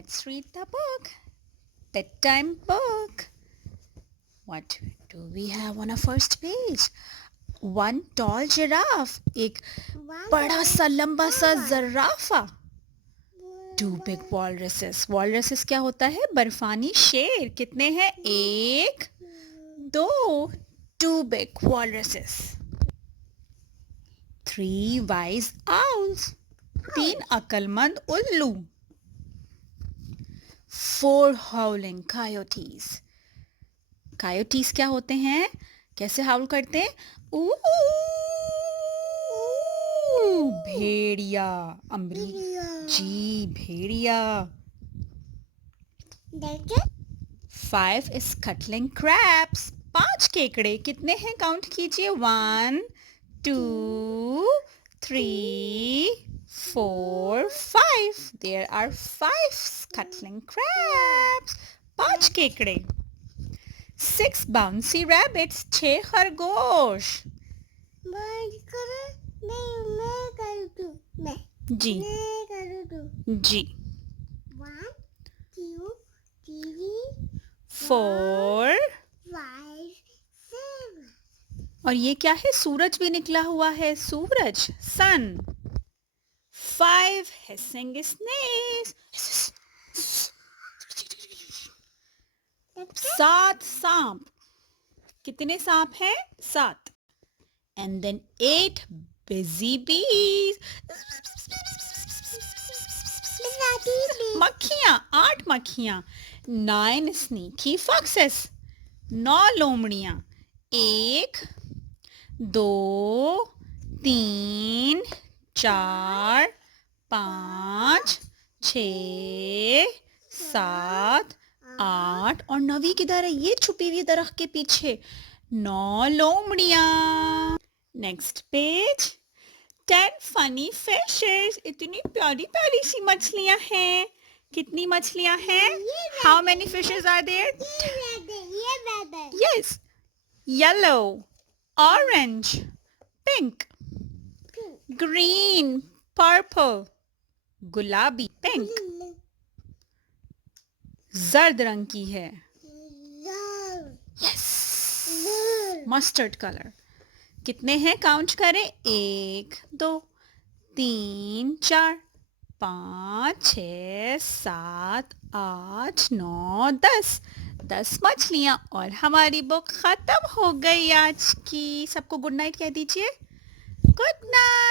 Let's read the book. Bedtime book. What do we have on our first page? One tall giraffe. एक बड़ा सा लंबा सा ज़राफ़ा. Two big walruses. Walruses क्या होता है? बर्फानी शेर. कितने हैं? एक, दो. Two big walruses. Three wise owls. तीन अक्लमंद उल्लू. Four howling coyotes. Coyotes क्या होते हैं? कैसे हाउल करते हैं? ऊ भेड़िया. जी भेड़िया. Five scuttling crabs. 5 केकड़े. कितने हैं? काउंट कीजिए. 1, 2, 3, 4, 5. There are 5 scuttling crabs. 5 केकड़े. 6 bouncy rabbits. 6 खरगोश. जी जी. 1, 2, 3, 4 5, 7. और ये क्या है? सूरज भी निकला हुआ है. सूरज. सन. 5 hissing snakes. 7 सांप. कितने सांप हैं? 7. And then 8 busy bees. मक्खियाँ. 8 मक्खियाँ. 9 sneaky foxes. 9 लोमड़ियाँ. 1, 2, 3, 4, 5, 6, 7, 8 और 9वीं किधर है? ये छुपी हुई दरख्त के पीछे. 9 लोमड़ियाँ. Next page. 10 funny fishes. इतनी प्यारी प्यारी सी मछलियाँ हैं. कितनी मछलियाँ हैं? How many fishes are there? Yes. Yellow, orange, pink, green, purple, गुलाबी. पिंक. जर्द रंग की है. यस. Mustard colour. कितने हैं? काउंट करें. 1, 2, 3, 4, 5, 6, 7, 8, 9, 10. 10 मछलियाँ. और हमारी बुक खत्म हो गई आज की. सबको गुड नाइट कह दीजिए. Good night.